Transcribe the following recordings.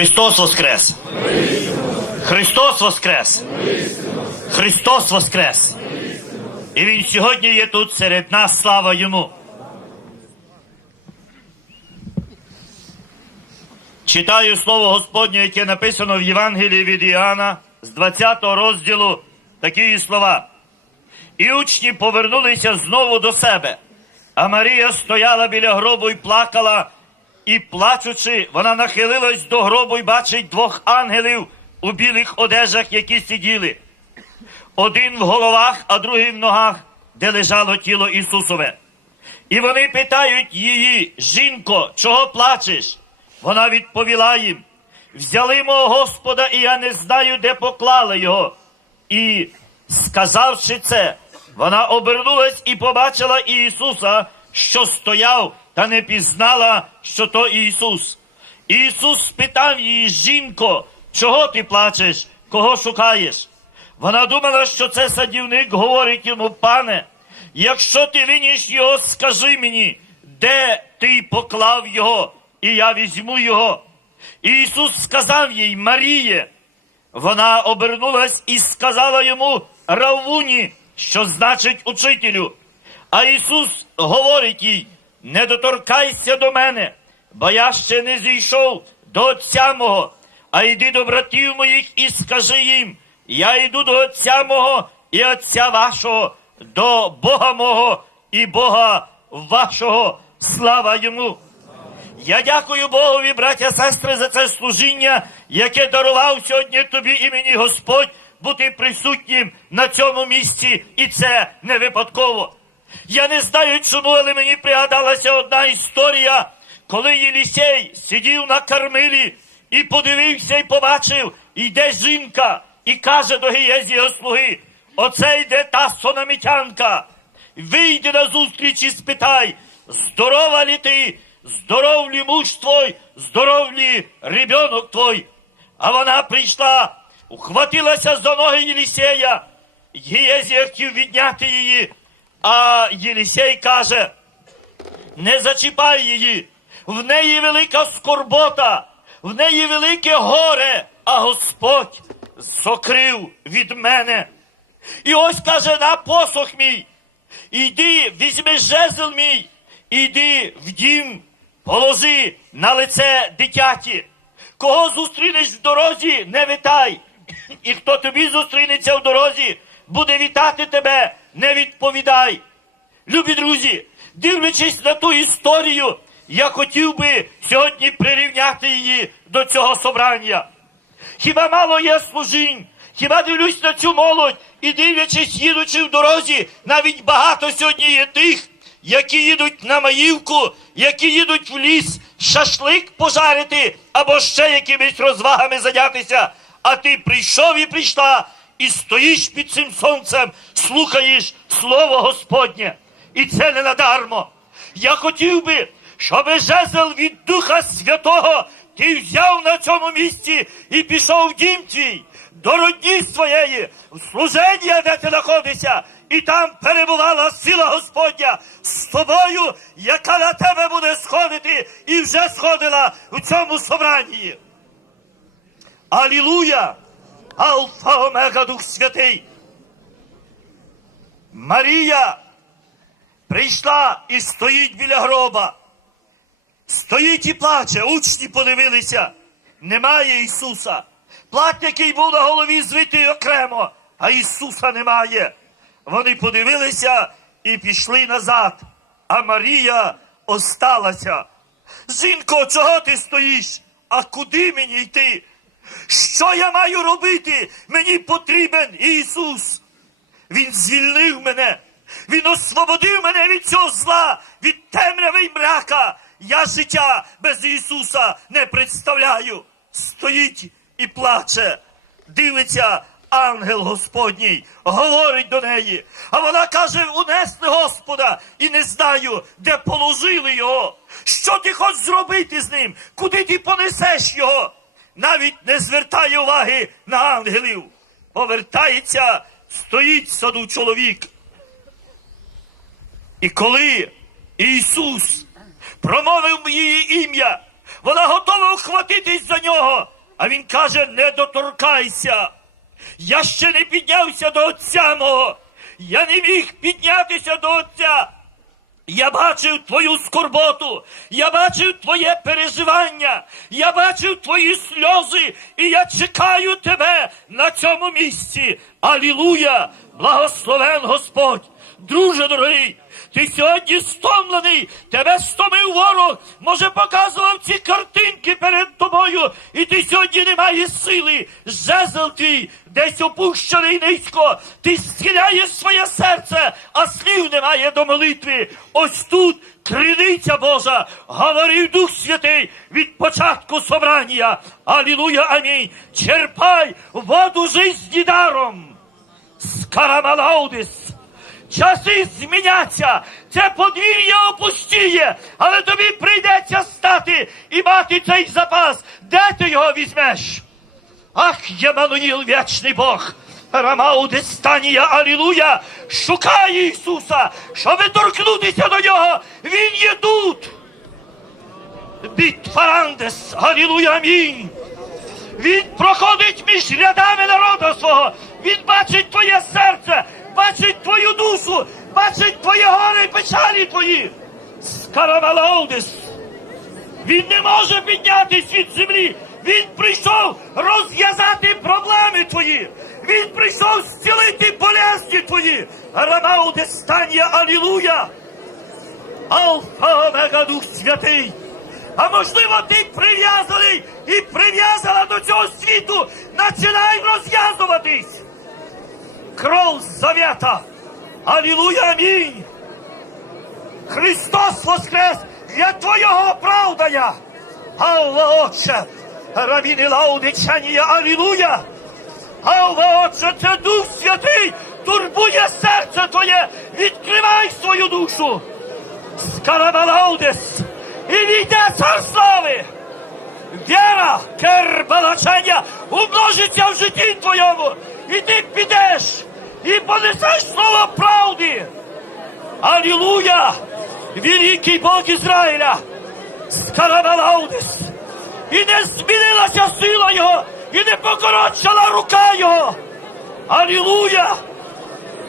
Христос Воскрес! Христос Воскрес! Христос Воскрес! І Він сьогодні є тут серед нас, слава йому. Читаю слово Господнє, яке написано в Євангелії від Іоанна з 20 розділу такі слова. І учні повернулися знову до себе. А Марія стояла біля гробу і плакала, і плачучи, вона нахилилась до гробу і бачить двох ангелів у білих одежах, які сиділи. Один в головах, а другий в ногах, де лежало тіло Ісусове. І вони питають її, жінко, чого плачеш? Вона відповіла їм: взяли мого Господа, і я не знаю, де поклали його. І, сказавши це, вона обернулась і побачила Ісуса, що стояв, та не пізнала, що то Ісус. Ісус спитав її, жінко, чого ти плачеш, кого шукаєш? Вона думала, що це садівник говорить йому, пане, якщо ти виніш його, скажи мені, де ти поклав його, і я візьму його. І Ісус сказав їй, Маріє. Вона обернулась і сказала йому Равуні, що значить учителю. А Ісус говорить їй: не доторкайся до мене, бо я ще не зійшов до Отця мого, а йди до братів моїх і скажи їм: я йду до Отця мого і Отця вашого, до Бога мого і Бога вашого. Слава йому! Я дякую Богові, браття, сестри, за це служіння, яке дарував сьогодні тобі і мені Господь бути присутнім на цьому місці, і це не випадково. Я не знаю чому, але мені пригадалася одна історія, коли Єлісей сидів на кармилі і подивився і побачив, йде жінка і каже до Гієзі слуги: Оце йде та сономітянка. Вийди на зустріч і спитай, здорова ли ти? здоров ли муж твой, здоров ли ребенок твой. А вона прийшла, ухватилася за ноги Єлісея. Єзія хотів відняти її, а Єлісей каже, не зачіпай її, в неї велика скорбота, в неї велике горе, а Господь сокрив від мене. І ось каже на посох мій, іди, візьми жезл мій, іди в дім, положи на лице дитяті. Кого зустрінеш в дорозі, не витай. І хто тобі зустрінеться в дорозі, буде вітати тебе, не відповідай. Любі друзі, дивлячись на ту історію, я хотів би сьогодні прирівняти її до цього собрання. Хіба мало є служінь? Хіба дивлюсь на цю молодь і дивлячись, їдучи в дорозі, навіть багато сьогодні є тих, які їдуть на маївку, які їдуть в ліс, шашлик пожарити або ще якимись розвагами зайнятися. А ти прийшов і прийшла, і стоїш під цим сонцем, слухаєш слово Господнє. І це не надармо. Я хотів би, щоб жезл від Духа Святого ти взяв на цьому місці і пішов в дім твій, до родні своєї, в служення, де ти знаходишся, і там перебувала сила Господня з тобою, яка на тебе буде сходити, і вже сходила в цьому собранні. Алілуя! Алфа Омега Дух Святий. Марія прийшла і стоїть біля гроба. Стоїть і плаче, учні подивилися. Немає Ісуса. Плат, який був на голові звитий окремо, а Ісуса немає. Вони подивилися і пішли назад. А Марія осталася. Жінко, чого ти стоїш? А куди мені йти? Що я маю робити? Мені потрібен Ісус. Він звільнив мене. Він освободив мене від цього зла, від темряви й мрака. Я життя без Ісуса не представляю. Стоїть і плаче, дивиться ангел Господній, говорить до неї. А вона каже: унесли Господа і не знаю, де положили його. Що ти хочеш зробити з ним? Куди ти понесеш його? Навіть не звертає уваги на ангелів. Повертається, стоїть в саду чоловік. І коли Ісус промовив її ім'я, Вона готова ухватитись за нього. А він каже: не доторкайся. Я ще не піднявся до отця мого. Я не міг піднятися до отця. Я бачив твою скорботу, я бачив твоє переживання, я бачив твої сльози, і я чекаю тебе на цьому місці. Алілуя! Благословен Господь! Друже дорогий, ти сьогодні стомлений, тебе стомив ворог, може показував ці картинки перед тобою, і ти сьогодні не маєш сили. Жезл твій десь опущений низько, ти схиляєш своє серце, а слів немає до молитви. Ось тут криниця Божа, говорив Дух Святий від початку собрання. Алілуя, амінь. Черпай воду жизні даром. Скарамалаудис. Часи зміняться, це подвір'я опустіє, але тобі прийдеться стати і мати цей запас. Де ти його візьмеш? Ах, Ємануїл, вічний Бог! Рамауди станія, алілуя! Шукає Ісуса, щоби торкнутися до нього. Він є тут. Біт фарандес, алілуя, амінь. Він проходить між рядами народу свого. Він бачить твоє серце, бачить твою душу, бачить твоє горе і печалі твої. Скарамалаудис. Він не може піднятись від землі. Він прийшов розв'язати проблеми твої. Він прийшов зцілити болезні твої. Рамауди станія, алілуя. Алфа Омега Дух Святий. А можливо, ти прив'язаний і прив'язана до цього світу. Починай розв'язуватись. Кров завета. Алілуя, амінь. Христос воскрес для твоєго оправдання. Алла, Отче, Равіни Лаудичанія, Алілуя. Алла, Отче, це Дух Святий турбує серце твоє. Відкривай свою душу. Скарабалаудес. І війде цар слави. Віра, кербалачення умножиться в житті твоєму. І ти підеш і понесеш слово правди. Алілуя! Великий Бог Ізраїля! Скарабалаудес! І не змінилася сила його, і не покорочила рука його. Алілуя!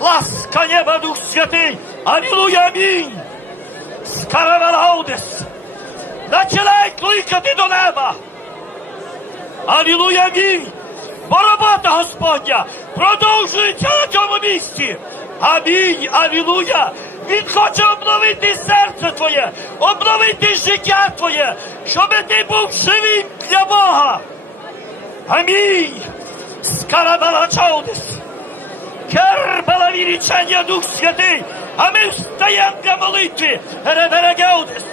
Ласка неба Дух Святий! Алілуя! Амінь! Скарабалаудес! Починай кликати до неба! Алілуя! Амінь! Бо Господня продовжується на цьому місці. Амінь, алілуя! Він хоче обновити серце твоє, обновити життя твоє, щоб ти був живим для Бога. Амінь. Скарабалачаудес. Кербала вірічення Дух Святий. А ми встаємо для молитви. Реберегеудес.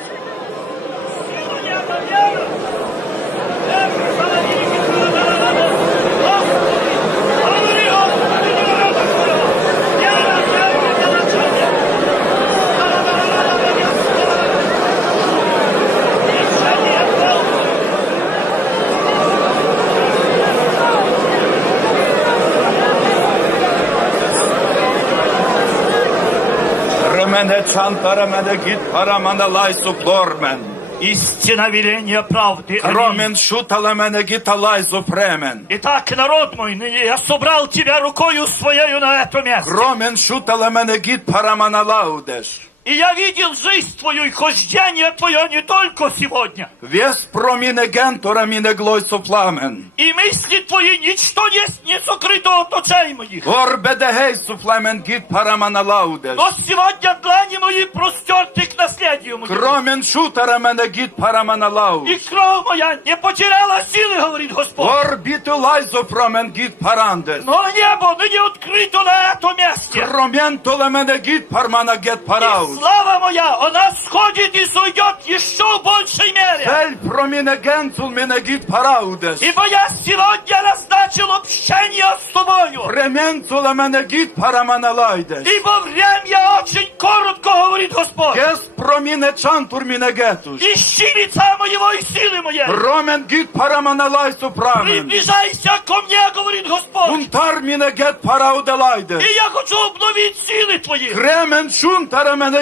Ремене чанта, ремене гід, парамана лайсу плормен. Истина веления правды. Аминь. Ромен шута лемене гіта лайзу премен. Итак, народ мой, ныне я собрал тебя рукою своею на это место. Ромен шута лемене гід, парамана лаудеш. И я видел жизнь твою и хождение твое не только сегодня. Вес проміне гентора міне глойсу пламен. И мысли твои ничто есть не сокрыто от очей моих. Горбеде гейсу пламен гід, парамана лаудеш. Но сегодня длани мои простерты к наследию моему. Ромен шута ремене гід, парамана И лаудеш. кровь моя не потеряла силы, говорит Господь. Горбіту лайзу промен гід, парандес. Но небо ныне открыто на этом месте. Роменто лемене гід, пармана гет И параудеш. слава моя, она сходит и сойдет еще в большей мере. Ибо я сегодня назначил общение с тобою. Ибо время очень коротко, говорит Господь. Ищи лица моего и силы моей. Приближайся ко мне, говорит Господь. И я хочу обновить силы твои.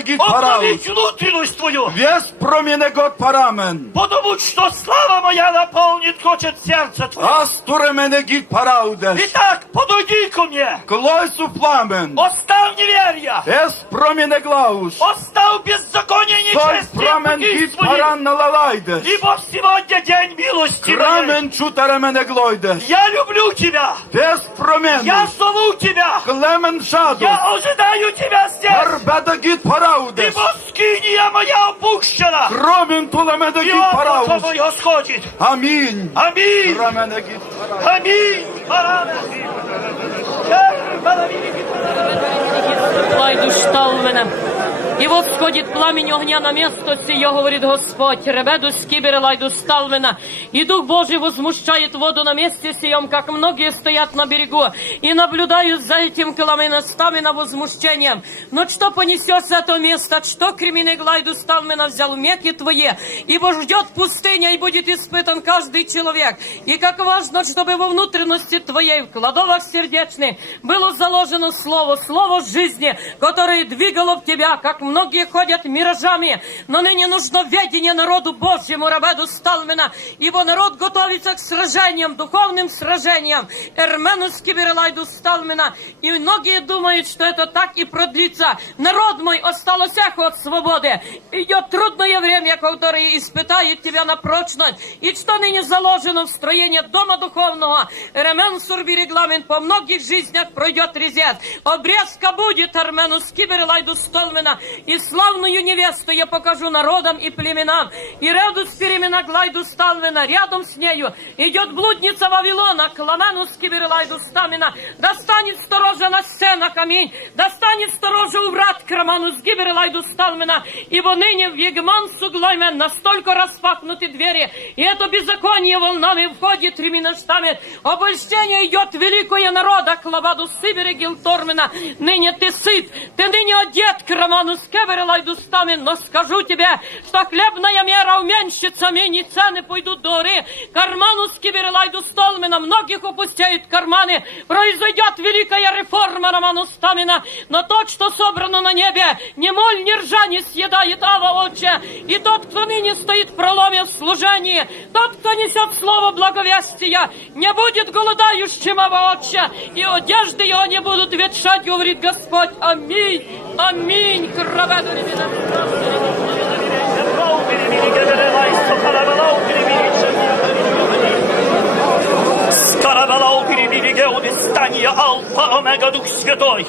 Гид параут. обновить внутренность твою. Вес промене год парамен. Потому что слава моя наполнит хочет сердце твое. Астуре мене гид параудеш. Итак, подойди ко мне. Глойсу пламен. Оставь неверие. Вес промене глауш. Оставь беззаконие и Той нечестие прамен пути гид свои. паран налалайдеш. Ибо сегодня день милости моей. Крамен чутаре мене глойдеш. Я люблю тебя. Вес промен. Я зову тебя. Клемен шаду. Я ожидаю тебя здесь. Арбеда гид параудеш. Ибо скиния моя опущена. Кромен туле мене И гид облако параудеш. мое сходит. Аминь. Аминь. Крамене гид параудеш. Аминь. Парамахи. Лайду штал мене. И вот сходит пламень огня на место сие, говорит Господь. Ребеду скибер лайду стал мене. И Дух Божий возмущает воду на месте сием, как многие стоят на берегу и наблюдают за этим на возмущением. Но что понесешь за это место, что кремень глайду стал мене взял меки твои, ибо ждет пустыня и будет испытан каждый человек. И как важно, чтобы во внутренности твоей, в кладовах сердечных, было заложено слово, слово жизни, которое двигало в тебя, как многие ходят миражами. Но ныне нужно ведение народу Божьему, Рабеду Сталмена, ибо народ готовится к сражениям, духовным сражениям. Эрмену Скиберлайду Сталмена. И многие думают, что это так и продлится. Народ мой осталось эхо от свободы. Идет трудное время, которое испытает тебя на прочность. И что ныне заложено в строение дома духовного. Ремен Сурби регламент по многих жизнях пройдет резец. Обрезка будет Армену Скиберлайду Столмена. И славную невесту я покажу народам и племенам. И ряду с перемена Глайду Сталмена. Рядом с нею идет блудница Вавилона. Кламену Скиберлайду Стамена. Достанет сторожа на сцена камень. Достанет сторожа у врат Краману Скиберлайду Сталмена. Ибо ныне в Егмансу Глаймен настолько распахнуты двери. И это беззаконие волнами входит Ремина Штамет. Обольщение идет великое народа Клаваду Сибири Гилтормена. Ныне ты сыт, ты ныне одет Краману Скиберлайду Стамен. Но скажу тебе, что хлебная мера уменьшится, менее цены пойдут до горы. Карману Скиберлайду Столмена. Многих упустяют карманы. Произойдет великая реформа Роману Стамина. Но тот, что собрано на небе, ни моль, ни ржа не съедает Ава Отче. И тот, кто ныне стоит в проломе в служении, тот, кто несет слово благовестия, не будет голодающим Ава Отче. И одежды его не будут ветшать, говорит Господь. Аминь. Ребята. Скарабалау перебереге удистания Алфа Омега Дух Святой.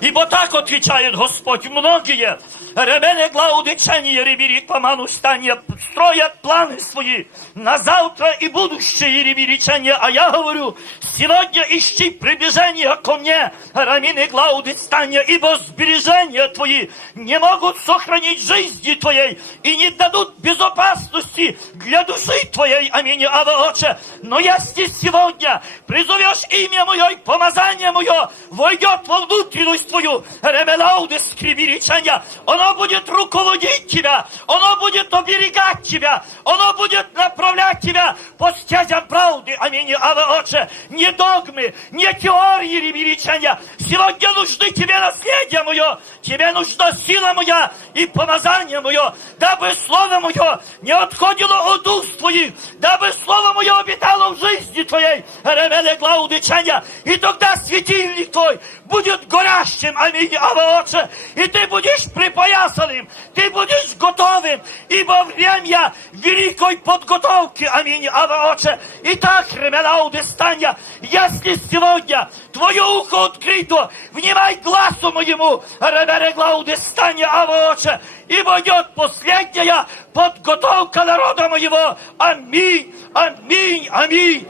Ибо так отвечает Господь, многие ребене глаудичение ребери поману стания строят планы свои на завтра и будущее реберичание, а я говорю, сегодня ищи приближение ко мне, рамины глаудистания, ибо сбережения твои не могут сохранить жизни твоей и не дадут безопасности для души твоей, аминь, Ава Отче. Но если сегодня призовешь имя мое и помазание мое, войдет во внутренность твою, ребелауды скрибиричания, оно будет руководить тебя, оно будет оберегать тебя, оно будет направлять тебя по стезям правды, аминь, Ава Отче. Не догмы, не теории реберичания. Сегодня нужны тебе наследие мое, тебе нужна сила моя и помазание мое, дабы слово мое не отходило от уст твоих, дабы слово мое обитало в жизни твоей, ревеле глаудичания, и тогда светильник твой будет горящим, аминь, Ава Отче, и ты будешь припоясанным, ты будешь готовым, ибо время великой подготовки, аминь, Ава Отче. Итак, ремена удистания, если сегодня твое ухо открыто, внимай глазу моему, ребере глаудистания, Авоча, Отче, ибо идет последняя подготовка народа моего. Аминь, аминь, аминь.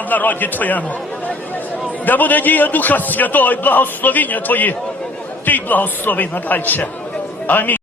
В народі Твоєму. де буде дія Духа Святого і благословіння Твої. Ти благослови надальше. Амінь.